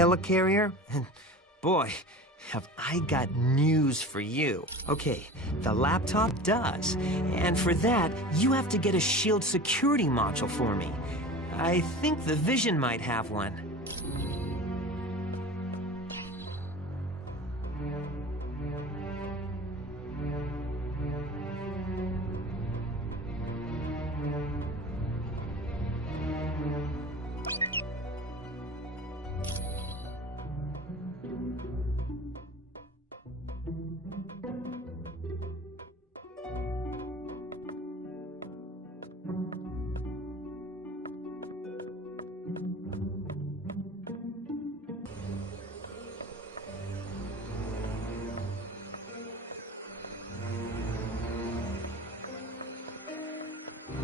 helicarrier? Boy, have I got news for you. Okay, the laptop does. And for that, you have to get a S.H.I.E.L.D. security module for me. I think the Vision might have one.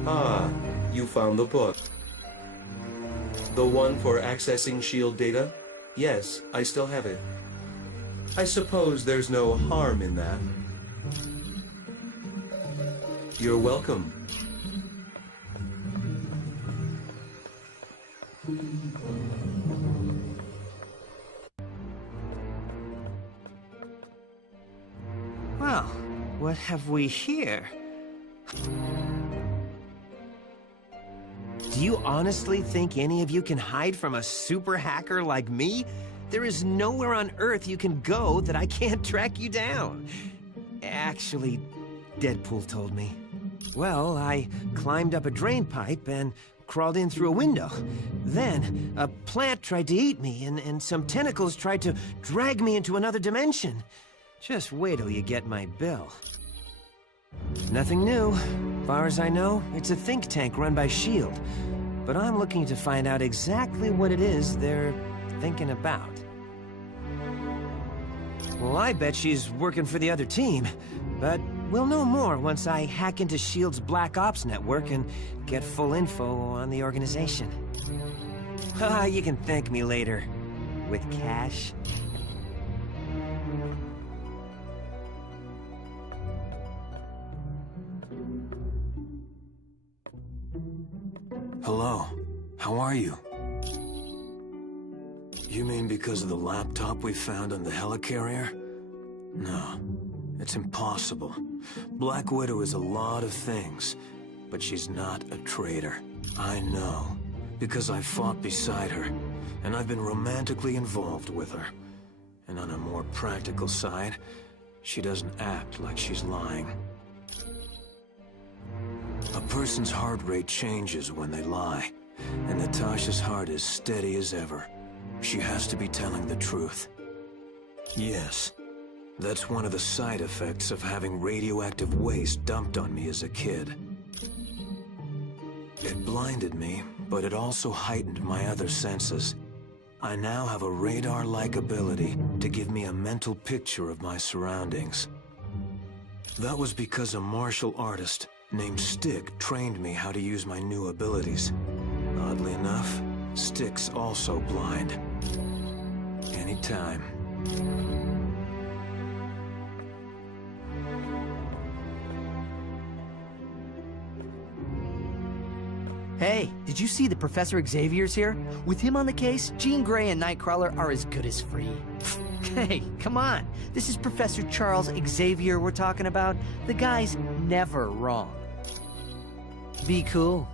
Ah, you found the book. The one for accessing S.H.I.E.L.D. data? Yes, I still have it. I suppose there's no harm in that. You're welcome. Well, what have we here? Do you honestly think any of you can hide from a super hacker like me? There is nowhere on Earth you can go that I can't track you down. Actually, Deadpool told me. Well, I climbed up a drain pipe and crawled in through a window. Then, a plant tried to eat me, and some tentacles tried to drag me into another dimension. Just wait till you get my bill. Nothing new. Far as I know, it's a think tank run by S.H.I.E.L.D. But I'm looking to find out exactly what it is they're thinking about. Well, I bet she's working for the other team. But we'll know more once I hack into S.H.I.E.L.D.'s Black Ops network and get full info on the organization. You can thank me later. With cash. Hello. How are you? You mean because of the laptop we found on the helicarrier? No. It's impossible. Black Widow is a lot of things, but she's not a traitor. I know, because I fought beside her, and I've been romantically involved with her. And on a more practical side, she doesn't act like she's lying. A person's heart rate changes when they lie, and Natasha's heart is steady as ever. She has to be telling the truth. Yes, that's one of the side effects of having radioactive waste dumped on me as a kid. It blinded me, but it also heightened my other senses. I now have a radar-like ability to give me a mental picture of my surroundings. That was because a martial artist named Stick trained me how to use my new abilities. Oddly enough, Stick's also blind. Anytime. Hey, did you see that Professor Xavier's here? With him on the case, Jean Grey and Nightcrawler are as good as free. Hey, come on. This is Professor Charles Xavier we're talking about. The guy's never wrong. Be cool.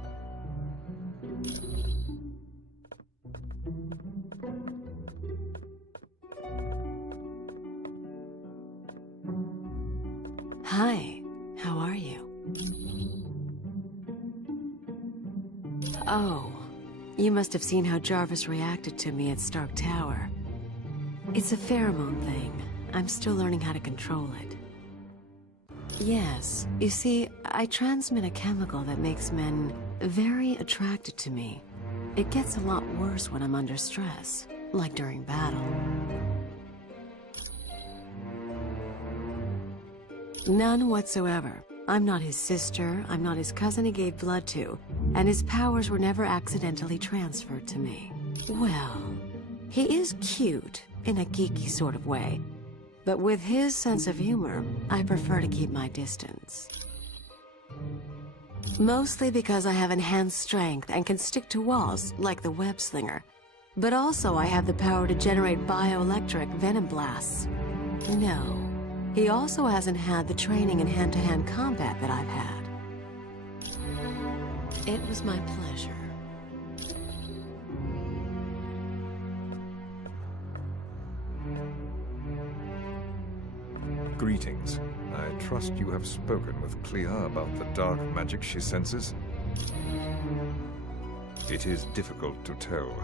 Hi, how are you? Oh, you must have seen how Jarvis reacted to me at Stark Tower. It's a pheromone thing. I'm still learning how to control it. Yes, you see, I transmit a chemical that makes men very attracted to me. It gets a lot worse when I'm under stress, like during battle. None whatsoever. I'm not his sister, I'm not his cousin he gave blood to, and his powers were never accidentally transferred to me. Well, he is cute, in a geeky sort of way, but with his sense of humor, I prefer to keep my distance. Mostly because I have enhanced strength and can stick to walls like the web slinger. But also I have the power to generate bioelectric venom blasts. No, he also hasn't had the training in hand-to-hand combat that I've had. It was my pleasure. Greetings. I trust you have spoken with Clea about the dark magic she senses. It is difficult to tell.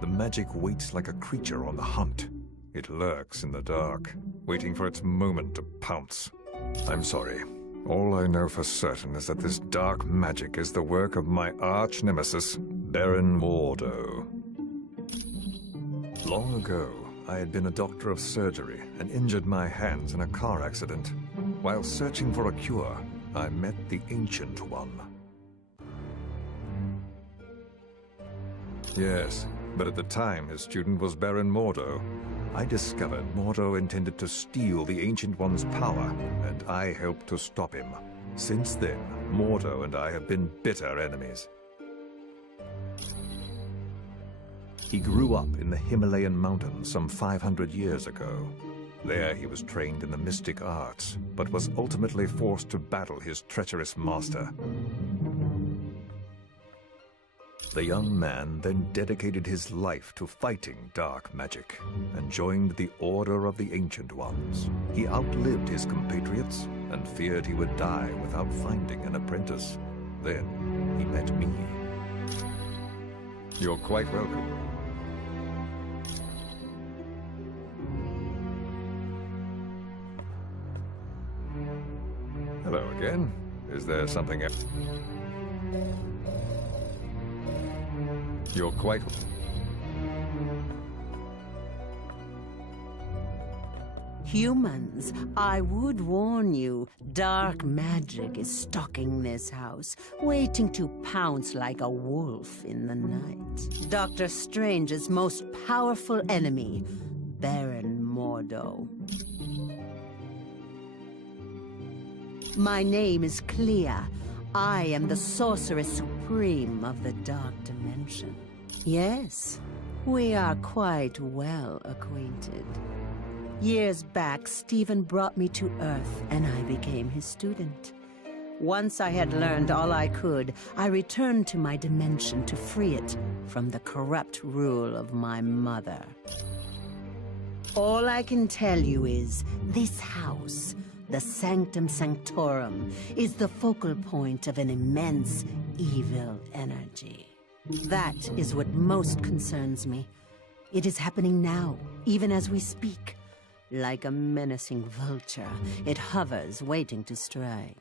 The magic waits like a creature on the hunt. It lurks in the dark, waiting for its moment to pounce. I'm sorry. All I know for certain is that this dark magic is the work of my arch-nemesis, Baron Mordo. Long ago, I had been a doctor of surgery and injured my hands in a car accident. While searching for a cure, I met the Ancient One. Yes, but at the time his student was Baron Mordo. I discovered Mordo intended to steal the Ancient One's power, and I helped to stop him. Since then, Mordo and I have been bitter enemies. He grew up in the Himalayan mountains some 500 years ago. There he was trained in the mystic arts, but was ultimately forced to battle his treacherous master. The young man then dedicated his life to fighting dark magic and joined the Order of the Ancient Ones. He outlived his compatriots and feared he would die without finding an apprentice. Then he met me. You're quite welcome. Hello again. Is there something else? You're quite... Humans, I would warn you, dark magic is stalking this house, waiting to pounce like a wolf in the night. Dr. Strange's most powerful enemy, Baron Mordo. My name is Clea. I am the Sorceress Supreme of the Dark Dimension. Yes, we are quite well acquainted. Years back, Stephen brought me to Earth, and I became his student. Once I had learned all I could, I returned to my dimension to free it from the corrupt rule of my mother. All I can tell you is, this house, the Sanctum Sanctorum, is the focal point of an immense evil energy. That is what most concerns me. It is happening now, even as we speak. Like a menacing vulture, it hovers, waiting to strike.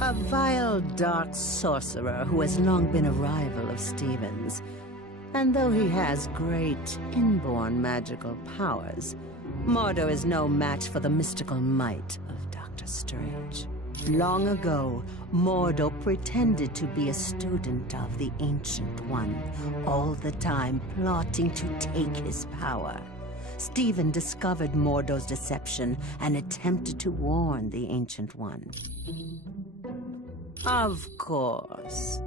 A vile, dark sorcerer who has long been a rival of Stephen's. And though he has great inborn magical powers, Mordo is no match for the mystical might of Dr. Strange. Long ago, Mordo pretended to be a student of the Ancient One, all the time plotting to take his power. Stephen discovered Mordo's deception and attempted to warn the Ancient One. Of course.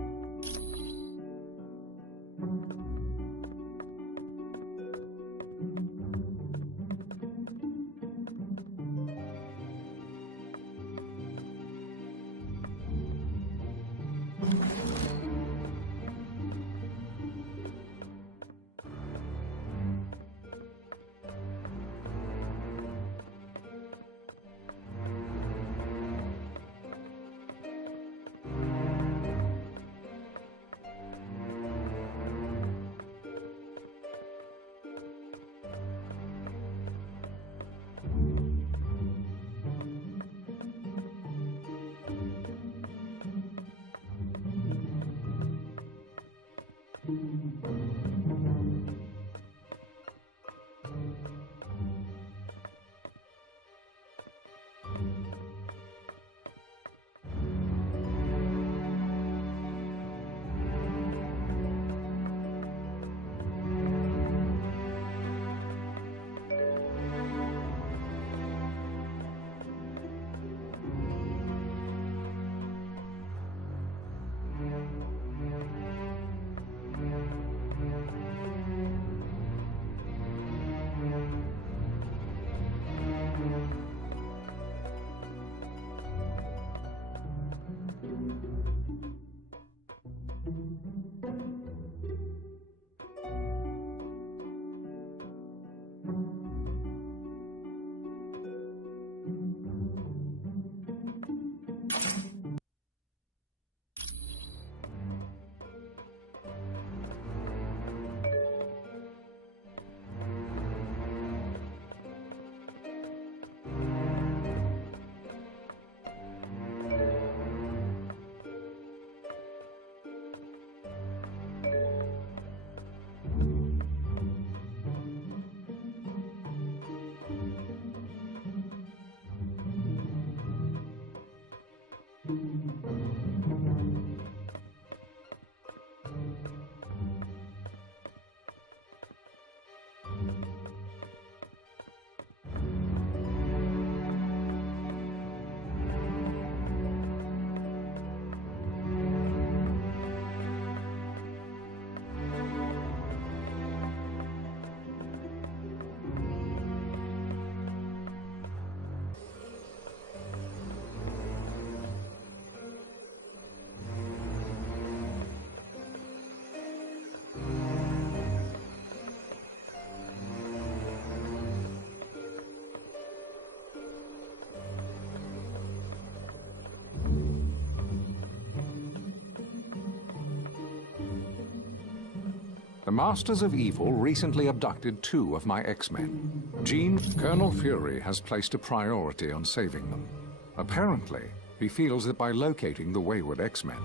The Masters of Evil recently abducted 2 of my X-Men. Colonel Fury has placed a priority on saving them. Apparently, he feels that by locating the wayward X-Men,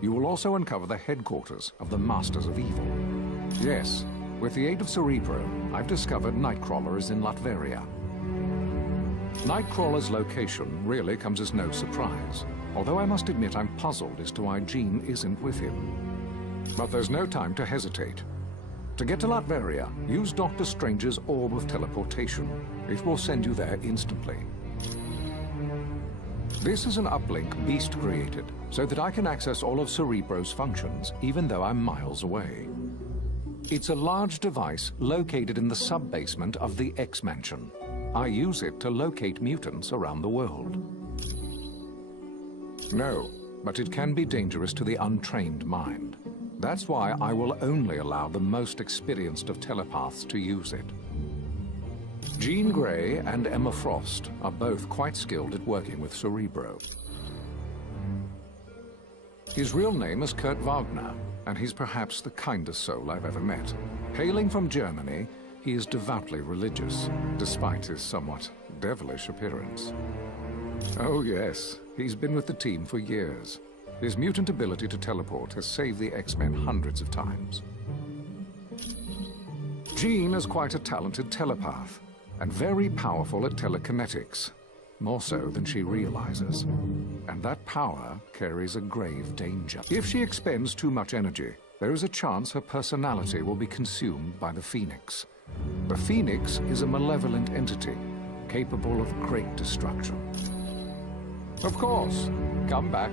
you will also uncover the headquarters of the Masters of Evil. Yes, with the aid of Cerebro, I've discovered Nightcrawler is in Latveria. Nightcrawler's location really comes as no surprise, although I must admit I'm puzzled as to why Jean isn't with him. But there's no time to hesitate. To get to Latveria, use Doctor Strange's Orb of Teleportation. It will send you there instantly. This is an uplink Beast created, so that I can access all of Cerebro's functions, even though I'm miles away. It's a large device located in the sub-basement of the X-Mansion. I use it to locate mutants around the world. No, but it can be dangerous to the untrained mind. That's why I will only allow the most experienced of telepaths to use it. Jean Grey and Emma Frost are both quite skilled at working with Cerebro. His real name is Kurt Wagner, and he's perhaps the kindest soul I've ever met. Hailing from Germany, he is devoutly religious, despite his somewhat devilish appearance. Oh yes, he's been with the team for years. His mutant ability to teleport has saved the X-Men hundreds of times. Jean is quite a talented telepath, and very powerful at telekinetics, more so than she realizes. And that power carries a grave danger. If she expends too much energy, there is a chance her personality will be consumed by the Phoenix. The Phoenix is a malevolent entity, capable of great destruction. Of course, come back.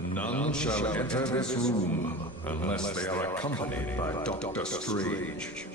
None shall enter this room unless they are accompanied by Doctor Strange.